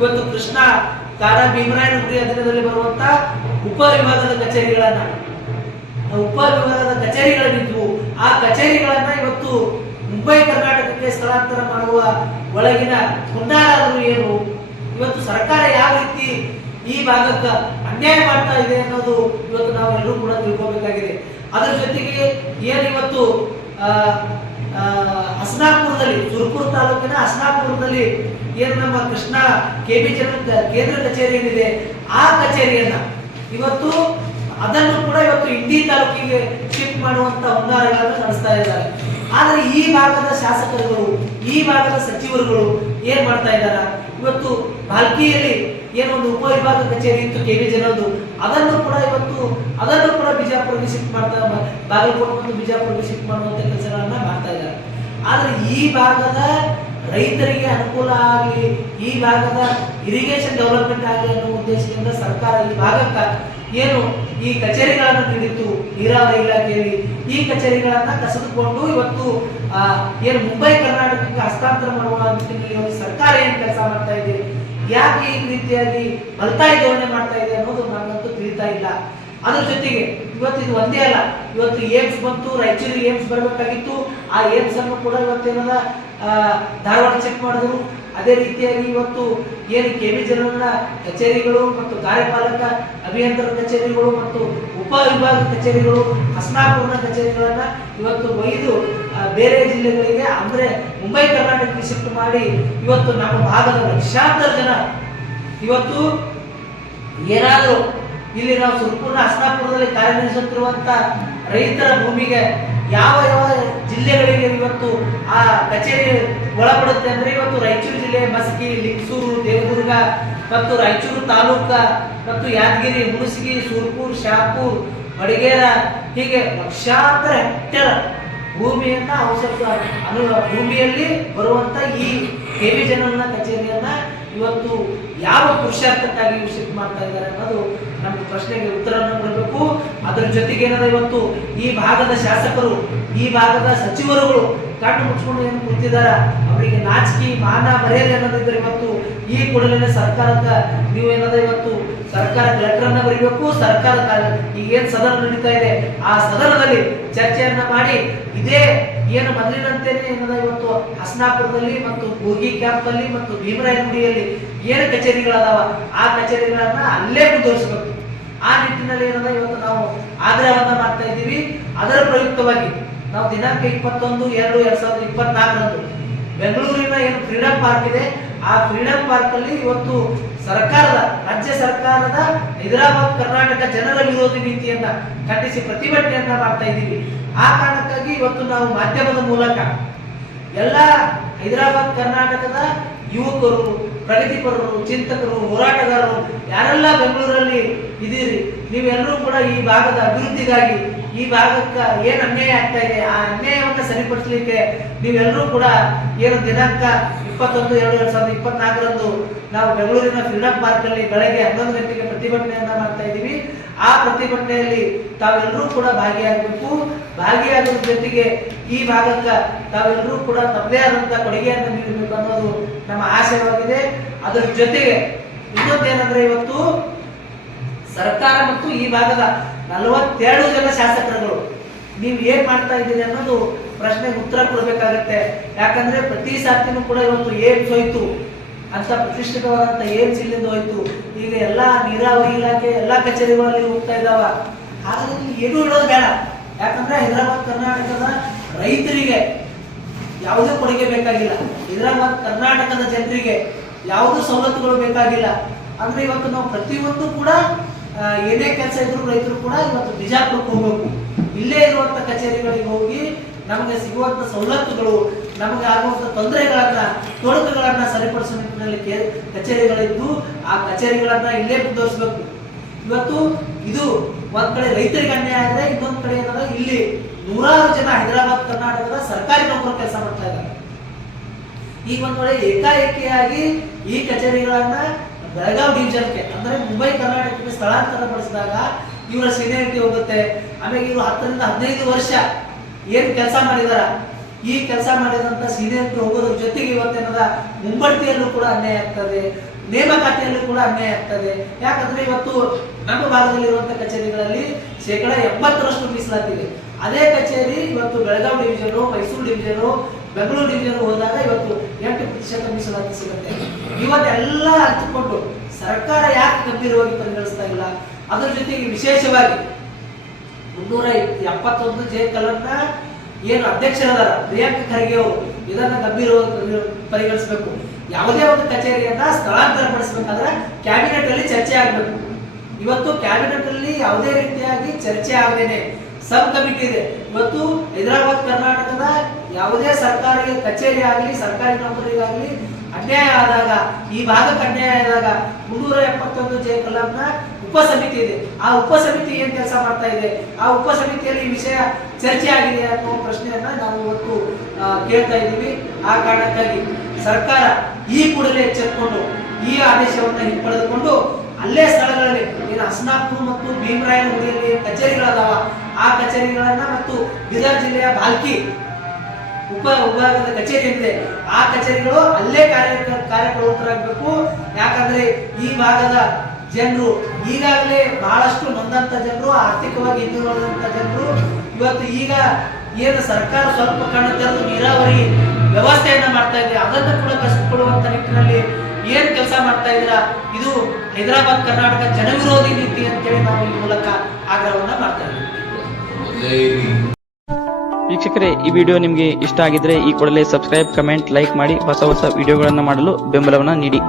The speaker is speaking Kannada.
ಇವತ್ತು ಕೃಷ್ಣ ಕಾರಾ ಭೀಮರಾಯನಗುಡಿ ಅಧೀನದಲ್ಲಿ ಬರುವಂತ ಉಪವಿಭಾಗದ ಕಚೇರಿಗಳಿದ್ವು. ಆ ಕಚೇರಿಗಳನ್ನ ಇವತ್ತು ಮುಂಬೈ ಕರ್ನಾಟಕಕ್ಕೆ ಸ್ಥಳಾಂತರ ಮಾಡುವ ಒಳಗಿನ ಹುನ್ನಾರಾದರೂ ಏನು, ಇವತ್ತು ಸರ್ಕಾರ ಯಾವ ರೀತಿ ಈ ಭಾಗಕ್ಕೆ ಅನ್ಯಾಯ ಮಾಡ್ತಾ ಇದೆ ಅನ್ನೋದು ಇವತ್ತು ನಾವೆಲ್ಲರೂ ಕೂಡ ತಿಳ್ಕೋಬೇಕಾಗಿದೆ. ಅದರ ಜೊತೆಗೆ ಏನು ಇವತ್ತು ಹಸನಾಪುರದಲ್ಲಿ, ಸುರಪುರ ತಾಲೂಕಿನ ಹಸನಾಪುರದಲ್ಲಿ ಏನು ನಮ್ಮ ಕೃಷ್ಣ ಕೆಬಿ ಕೇಂದ್ರ ಕಚೇರಿ ಏನಿದೆ ಆ ಕಚೇರಿಯನ್ನ ಇವತ್ತು ಅದನ್ನು ಕೂಡ ಇವತ್ತು ಇಂಡಿ ತಾಲೂಕಿಗೆ ಶಿಫ್ಟ್ ಮಾಡುವಂತ ಹುನ್ನಾರಗಳನ್ನು ನಡೆಸ್ತಾ ಇದ್ದಾರೆ. ಆದ್ರೆ ಈ ಭಾಗದ ಶಾಸಕರುಗಳು, ಈ ಭಾಗದ ಸಚಿವರುಗಳು ಏನ್ ಮಾಡ್ತಾ ಇದ್ದಾರೆ, ಇವತ್ತು ಬಾಲ್ಕಿಯಲ್ಲಿ ಏನೊಂದು ಉಪವಿಭಾಗ ಕಚೇರಿ ಇತ್ತು ಕೆವಿ ಜನರದು, ಅದನ್ನು ಕೂಡ ಬಿಜಾಪುರಕ್ಕೆ ಶಿಫ್ಟ್ ಮಾಡ್ತಾ, ಬಾಗಲಕೋಟೆ ಮತ್ತು ಬಿಜಾಪುರಕ್ಕೆ ಶಿಫ್ಟ್ ಮಾಡುವಂತ ಕೆಲಸಗಳನ್ನ ಮಾಡ್ತಾ ಇದ್ದಾರೆ. ಆದ್ರೆ ಈ ಭಾಗದ ರೈತರಿಗೆ ಅನುಕೂಲ ಆಗಲಿ, ಈ ಭಾಗದ ಇರಿಗೇಷನ್ ಡೆವಲಪ್ಮೆಂಟ್ ಆಗಲಿ ಅನ್ನೋ ಉದ್ದೇಶದಿಂದ ಸರ್ಕಾರ ಈ ಭಾಗಕ್ಕೆ ಏನು ಈ ಕಚೇರಿಗಳನ್ನು ನೀಡಿತ್ತು ನೀರಾವರಿ ಇಲಾಖೆಯಲ್ಲಿ, ಈ ಕಚೇರಿಗಳನ್ನ ಕಸಿದುಕೊಂಡು ಇವತ್ತು ಏನು ಮುಂಬೈ ಕರ್ನಾಟಕಕ್ಕೆ ಹಸ್ತಾಂತರ ಮಾಡುವ ನಿಟ್ಟಿನಲ್ಲಿ ಸರ್ಕಾರ ಏನು ಕೆಲಸ ಮಾಡ್ತಾ ಇದೆ, ಯಾಕೆ ಈ ರೀತಿಯಾಗಿ ಬಲ್ತಾಯಿ ಧೋರಣೆ ಮಾಡ್ತಾ ಇದೆ ಅನ್ನೋದು ನಮಗಂತೂ ತಿಳಿತಾ ಇಲ್ಲ. ಅದ್ರ ಜೊತೆಗೆ ಇವತ್ತು ಇದು ಒಂದೇ ಅಲ್ಲ, ಇವತ್ತು ಏಮ್ಸ್ ಬಂತು, ರಾಯಚೂರಿಗೆ ಏಮ್ಸ್ ಬರಬೇಕಾಗಿತ್ತು, ಆ ಏಮ್ಸ್ ಅನ್ನು ಕೂಡ ಇವತ್ತೇನದ ಧಾರವಾಡ ಚೆಕ್ ಮಾಡಿದ್ರು. ಅದೇ ರೀತಿಯಾಗಿ ಇವತ್ತು ಏನು ಕೆವಿ ಜನರಲ್ ಕಚೇರಿಗಳು ಮತ್ತು ಕಾರ್ಯಪಾಲಕ ಅಭಿಯಂತರ ಕಚೇರಿಗಳು ಮತ್ತು ಉಪವಿಭಾಗ ಕಚೇರಿಗಳು, ಹಸನಾಪುರದ ಕಚೇರಿಗಳನ್ನ ಇವತ್ತು ಒಯ್ದು ಬೇರೆ ಜಿಲ್ಲೆಗಳಿಗೆ ಅಂದ್ರೆ ಮುಂಬೈ ಕರ್ನಾಟಕಕ್ಕೆ ಶಿಫ್ಟ್ ಮಾಡಿ ಇವತ್ತು ನಮ್ಮ ಭಾಗದ ಲಕ್ಷಾಂತರ ಜನ ಇವತ್ತು ಏನಾದರೂ ಇಲ್ಲಿ ನಾವು ಸುರಪುರ ಹಸನಾಪುರದಲ್ಲಿ ಕಾರ್ಯನಿರ್ವಹಿಸುತ್ತಿರುವಂತ ರೈತರ ಭೂಮಿಗೆ ಯಾವ ಯಾವ ಜಿಲ್ಲೆಗಳಿಗೆ ಇವತ್ತು ಆ ಕಚೇರಿ ಒಳಪಡುತ್ತೆ ಅಂದ್ರೆ ಇವತ್ತು ರಾಯಚೂರು ಜಿಲ್ಲೆ ಮಸ್ಕಿ, ಲಿಂಗಸೂರು, ದೇವದುರ್ಗ ಮತ್ತು ರಾಯಚೂರು ತಾಲೂಕ ಮತ್ತು ಯಾದಗಿರಿ, ಹುಣಸಗಿ, ಸೂರ್ಪುರ್, ಶಾಪುರ್, ವಡಗೇರ ಹೀಗೆ ಲಕ್ಷಾಂತರ ಹೆಕ್ಟೇರ್ ಭೂಮಿಯನ್ನ ಭೂಮಿಯಲ್ಲಿ ಬರುವಂತ ಈ ಕೆವಿ ಜನರಲ್ನ ಕಚೇರಿಯನ್ನ ಇವತ್ತು ಯಾವ ಪುರುಷಾರ್ಥಕ್ಕಾಗಿ ಶಿಫ್ಟ್ ಮಾಡ್ತಾ ಇದ್ದಾರೆ ಅನ್ನೋದು ನಮ್ಮ ಪ್ರಶ್ನೆಗೆ ಉತ್ತರವನ್ನು ಕೊಡಬೇಕು. ಅದರ ಜೊತೆಗೆ ಏನದ ಇವತ್ತು ಈ ಭಾಗದ ಶಾಸಕರು, ಈ ಭಾಗದ ಸಚಿವರುಗಳು ಕಣ್ಣು ಮುಚ್ಕೊಂಡು ಏನು ಕೂತಿದ್ದಾರೆ, ಅವರಿಗೆ ನಾಚಿಕೆ ಮಾನ ಮರ್ಯಾದೆ ಅನ್ನೋದಿದ್ರೆ ಇವತ್ತು ಈ ಕೂಡಲೇ ಸರ್ಕಾರದ ನೀವು ಏನದ ಇವತ್ತು ಸರ್ಕಾರ ಲೆಟರ್ ಅನ್ನ ಬರೀಬೇಕು. ಸರ್ಕಾರ ಈಗೇನು ಸದನ ನಡೀತಾ ಇದೆ ಆ ಸದನದಲ್ಲಿ ಚರ್ಚೆಯನ್ನ ಮಾಡಿ ಇದೇ ಏನು ಮೊದಲಿನಂತೆಯೇ ಏನದ ಇವತ್ತು ಹಸನಾಪುರದಲ್ಲಿ ಮತ್ತು ಗೋಗಿ ಕ್ಯಾಂಪ್ ಅಲ್ಲಿ ಮತ್ತು ಭೀಮರಾಯನಗುಡಿಯಲ್ಲಿ ಏನು ಕಚೇರಿಗಳದಾವ ಆ ಕಚೇರಿಗಳನ್ನ ಅಲ್ಲೇ ಮುಂದುವರಿಸಬೇಕು. ಆ ನಿಟ್ಟಿನಲ್ಲಿ ಏನದ ಇವತ್ತು ನಾವು ಆಗ್ರಹವನ್ನ ಮಾಡ್ತಾ ಇದ್ದೀವಿ. ಅದರ ಪ್ರಯುಕ್ತವಾಗಿ ನಾವು ದಿನಾಂಕ 21/2/2024 ಬೆಂಗಳೂರಿನ ಏನು ಫ್ರೀಡಂ ಪಾರ್ಕ್ ಇದೆ ಆ ಫ್ರೀಡಂ ಪಾರ್ಕ್ ಅಲ್ಲಿ ಇವತ್ತು ರಾಜ್ಯ ಸರ್ಕಾರದ ಹೈದರಾಬಾದ್ ಕರ್ನಾಟಕ ಜನರ ವಿರೋಧಿ ನೀತಿಯನ್ನ ಖಂಡಿಸಿ ಪ್ರತಿಭಟನೆಯನ್ನ ಮಾಡ್ತಾ ಇದ್ದೀವಿ. ಆ ಕಾರಣಕ್ಕಾಗಿ ಇವತ್ತು ನಾವು ಮಾಧ್ಯಮದ ಮೂಲಕ ಎಲ್ಲ ಹೈದರಾಬಾದ್ ಕರ್ನಾಟಕದ ಯುವಕರು, ಪ್ರಗತಿಪರರು, ಚಿಂತಕರು, ಹೋರಾಟಗಾರರು ಯಾರೆಲ್ಲ ಬೆಂಗಳೂರಲ್ಲಿ ಇದೀರಿ, ನೀವೆಲ್ಲರೂ ಕೂಡ ಈ ಭಾಗದ ಅಭಿವೃದ್ಧಿಗಾಗಿ, ಈ ಭಾಗಕ್ಕೆ ಏನು ಅನ್ಯಾಯ ಆಗ್ತಾ ಇದೆ ಆ ಅನ್ಯಾಯವನ್ನು ಸರಿಪಡಿಸಲಿಕ್ಕೆ ನೀವೆಲ್ಲರೂ ಕೂಡ ಏನು ದಿನಾಂಕ 21/2/2024 ನಾವು ಬೆಂಗಳೂರಿನ ಫ್ರೀಡಂ ಪಾರ್ಕ್ ಅಲ್ಲಿ ಬೆಳಗ್ಗೆ 11 ಗಂಟೆಗೆ ಪ್ರತಿಭಟನೆಯನ್ನ ಮಾಡ್ತಾ ಇದ್ದೀವಿ. ಆ ಪ್ರತಿಭಟನೆಯಲ್ಲಿ ತಾವೆಲ್ಲರೂ ಕೂಡ ಭಾಗಿಯಾಗಬೇಕು. ಭಾಗಿಯಾಗುವ ಜೊತೆಗೆ ಈ ಭಾಗಕ್ಕೆ ತಾವೆಲ್ಲರೂ ಕೂಡ ತಮ್ಮದೇ ಆದಂತ ಕೊಡುಗೆಯನ್ನು ನೀಡಬೇಕು ಅನ್ನೋದು ನಮ್ಮ ಆಶಯವಾಗಿದೆ. ಅದರ ಜೊತೆಗೆ ಇನ್ನೊಂದೇನಂದ್ರೆ ಇವತ್ತು ಸರ್ಕಾರ ಮತ್ತು ಈ ಭಾಗದ 42 ಜನ ಶಾಸಕರುಗಳು ನೀವು ಏನ್ ಮಾಡ್ತಾ ಇದ್ದೀರಿ ಅನ್ನೋದು ಪ್ರಶ್ನೆಗೆ ಉತ್ತರ ಕೊಡಬೇಕಾಗತ್ತೆ. ಯಾಕಂದ್ರೆ ಪ್ರತಿ ಸಾರ್ತಿನೂ ಕೂಡ ಇವತ್ತು ಏಮ್ಸ್ ಹೋಯ್ತು ಅಂತ ಪ್ರತಿಷ್ಠಿತವಾದಂತ ಏಮ್ಸ್ ಇಲ್ಲಿಂದ ಹೋಯ್ತು, ಈಗ ಎಲ್ಲಾ ನೀರಾವರಿ ಇಲಾಖೆ ಎಲ್ಲಾ ಕಚೇರಿಗಳಲ್ಲಿ ಹೋಗ್ತಾ ಇದ್ದಾವ. ಹಾಗಾಗಿ ಏನೂ ಹೇಳೋದು ಬೇಡ. ಯಾಕಂದ್ರೆ ಹೈದರಾಬಾದ್ ಕರ್ನಾಟಕದ ರೈತರಿಗೆ ಯಾವುದೇ ಕೊಡುಗೆ ಬೇಕಾಗಿಲ್ಲ, ಹೈದರಾಬಾದ್ ಕರ್ನಾಟಕದ ಜನರಿಗೆ ಯಾವುದೇ ಸವಲತ್ತುಗಳು ಬೇಕಾಗಿಲ್ಲ. ಅಂದ್ರೆ ಇವತ್ತು ನಾವು ಪ್ರತಿಯೊಂದು ಕೂಡ ಏನೇ ಕೆಲಸ ಇದ್ರು ರೈತರು ಕೂಡ ಇವತ್ತು ಬಿಜಾಪುರಕ್ಕೆ ಹೋಗ್ಬೇಕು. ಇಲ್ಲೇ ಇರುವಂತ ಕಚೇರಿಗಳಿಗೆ ಹೋಗಿ ನಮಗೆ ಸಿಗುವಂತ ಸವಲತ್ತುಗಳು, ನಮಗೆ ಆಗುವಂತ ತೊಂದರೆಗಳನ್ನ, ತೊಡಕುಗಳನ್ನ ಸರಿಪಡಿಸುವ ನಿಟ್ಟಿನಲ್ಲಿ ಕಚೇರಿಗಳಿದ್ದು ಆ ಕಚೇರಿಗಳನ್ನ ಇಲ್ಲೇ ಮುಂದುವರಿಸಬೇಕು. ಇವತ್ತು ಇದು ಒಂದ್ ಕಡೆ ರೈತರಿಗೆ ಅನ್ಯಾಯ ಆದ್ರೆ, ಇನ್ನೊಂದ್ ಕಡೆ ಏನಂದ್ರೆ ಇಲ್ಲಿ 100 ಜನ ಹೈದರಾಬಾದ್ ಕರ್ನಾಟಕದ ಸರ್ಕಾರಿ ನೌಕರರು ಕೆಲಸ ಮಾಡ್ತಾ ಇದ್ದಾರೆ. ಈಗ ಒಂದ್ ಕಡೆ ಏಕಾಏಕಿಯಾಗಿ ಈ ಕಚೇರಿಗಳನ್ನ ಬೆಳಗಾವಿ ಡಿವಿಷನ್ಗೆ ಅಂದ್ರೆ ಮುಂಬೈ ಕರ್ನಾಟಕಕ್ಕೆ ಸ್ಥಳಾಂತರ ಪಡಿಸಿದಾಗ ಇವರ ಸೀನಿಯಾರಿಟಿ ಹೋಗುತ್ತೆ. ಆಮೇಲೆ ಇವರು 10 ರಿಂದ 15 ವರ್ಷ ಏನ್ ಕೆಲಸ ಮಾಡಿದಾರ, ಈ ಕೆಲಸ ಮಾಡಿದಂತ ಸೀನಿಯಾರಿಟಿ ಹೋಗೋದ್ರ ಜೊತೆಗೆ ಇವತ್ತೇನದ ಮುಂಬಡ್ತಿಯಲ್ಲೂ ಕೂಡ ಅನ್ಯಾಯ ಆಗ್ತದೆ. ನೇಮಕಾತಿಯಲ್ಲಿ ಕೂಡ ಅನ್ಯಾಯ ಆಗ್ತದೆ. ಯಾಕಂದ್ರೆ ಇವತ್ತು ನಮ್ಮ ಭಾಗದಲ್ಲಿರುವಂತಹ ಕಚೇರಿಗಳಲ್ಲಿ 80% ಮೀಸಲಾತಿದೆ. ಅದೇ ಕಚೇರಿ ಇವತ್ತು Belagavi division, Mysuru division, Bengaluru division ಹೋದಾಗ ಇವತ್ತು 8% ಮೀಸಲಾತಿ ಸಿಗುತ್ತೆ. ಇವತ್ತೆಲ್ಲ ಹಂಚಿಕೊಂಡು ಸರ್ಕಾರ ಯಾಕೆ ಗಂಭೀರವಾಗಿ ಪರಿಗಣಿಸ್ತಾ ಇಲ್ಲ? ಅದ್ರ ಜೊತೆಗೆ ವಿಶೇಷವಾಗಿ 371 ಜೆ ಕಲಂನ ಏನು ಅಧ್ಯಕ್ಷರಾದ ಪ್ರಿಯಾಂಕ ಖರ್ಗೆ ಅವರು ಇದನ್ನ ಗಂಭೀರವಾಗಿ ಪರಿಗಣಿಸಬೇಕು. ಯಾವುದೇ ಒಂದು ಕಚೇರಿಯನ್ನ ಸ್ಥಳಾಂತರ ಪಡಿಸಬೇಕಾದ್ರೆ ಕ್ಯಾಬಿನೆಟ್ ಅಲ್ಲಿ ಚರ್ಚೆ ಆಗಬೇಕು. ಇವತ್ತು ಕ್ಯಾಬಿನೆಟ್ ಅಲ್ಲಿ ಯಾವುದೇ ರೀತಿಯಾಗಿ ಚರ್ಚೆ ಆಗದೇನೆ ಸಬ್ ಕಮಿಟಿ ಇದೆ. ಇವತ್ತು ಹೈದರಾಬಾದ್ ಕರ್ನಾಟಕದ ಯಾವುದೇ ಸರ್ಕಾರಿ ಕಚೇರಿ ಆಗಲಿ ಸರ್ಕಾರಿ ನೌಕರಿಗಾಗಲಿ ಅನ್ಯಾಯ ಆದಾಗ, ಈ ಭಾಗಕ್ಕೆ ಅನ್ಯಾಯ ಆದಾಗ 371 ಜೆ ಕಲಂನ ಉಪಸಮಿತಿ ಇದೆ. ಆ ಉಪಸಮಿತಿ ಏನ್ ಕೆಲಸ ಮಾಡ್ತಾ ಇದೆ, ಆ ಉಪಸಮಿತಿಯಲ್ಲಿ ಈ ವಿಷಯ ಚರ್ಚೆ ಆಗಿದೆ ಅನ್ನೋ ಪ್ರಶ್ನೆಯನ್ನ ನಾವು ಇವತ್ತು ಕೇಳ್ತಾ ಇದ್ದೀವಿ. ಆ ಕಾರಣಕ್ಕಾಗಿ ಸರ್ಕಾರ ಈ ಕೂಡಲೇ ಎಚ್ಚೆತ್ತುಕೊಂಡು ಈ ಆದೇಶವನ್ನು ಹಿಂಪಡೆದುಕೊಂಡು ಅಲ್ಲೇ ಸ್ಥಳಗಳಲ್ಲಿ ಏನು ಹಸನಾಪುರ ಮತ್ತು ಭೀಮರಾಯನಗುಡಿಯಲ್ಲಿ ಕಚೇರಿಗಳದಾವ, ಆ ಕಚೇರಿಗಳನ್ನ ಮತ್ತು ಬೀದರ್ ಜಿಲ್ಲೆಯ ಬಾಲ್ಕಿ ವಿಭಾಗದ ಕಚೇರಿ ಏನಿದೆ ಆ ಕಚೇರಿಗಳು ಅಲ್ಲೇ ಕಾರ್ಯಪ್ರವೃತ್ತರಾಗಬೇಕು. ಯಾಕಂದ್ರೆ ಈ ಭಾಗದ ಜನರು ಈಗಾಗಲೇ ಬಹಳಷ್ಟು ನೊಂದಂತ ಜನರು, ಆರ್ಥಿಕವಾಗಿ ಹಿಂದುಳಿದಂತ ಜನರು ಇವತ್ತು ಈಗ ಏನು ಸರ್ಕಾರ ಸ್ವಲ್ಪ ಕಣ್ಣು ತೆರೆದು ನೀರಾವರಿ ವ್ಯವಸ್ಥೆಯನ್ನ ಮಾಡ್ತಾ ಇದೆ, ಅದನ್ನು ಕೂಡ ಕಸಿದುಕೊಳ್ಳುವಂತ ನಿಟ್ಟಿನಲ್ಲಿ ಏನ್ ಕೆಲಸ ಮಾಡ್ತಾ ಇದ್ದೀರಾ, ಇದು ಹೈದರಾಬಾದ್ ಕರ್ನಾಟಕ ಜನವಿರೋಧಿ ನೀತಿ ಅಂತೇಳಿ ನಾವು ಈ ಮೂಲಕ ಆಗ್ರಹವನ್ನ ಮಾಡ್ತಾ ಇದ್ದೀವಿ. ವೀಕ್ಷಕರೇ, ಈ ವಿಡಿಯೋ ನಿಮಗೆ ಇಷ್ಟ ಆಗಿದ್ರೆ ಈ ಕೂಡಲೇ ಸಬ್ಸ್ಕ್ರೈಬ್, ಕಮೆಂಟ್, ಲೈಕ್ ಮಾಡಿ ಹೊಸ ವಿಡಿಯೋಗಳನ್ನು ಮಾಡಲು ಬೆಂಬಲವನ್ನು ನೀಡಿ.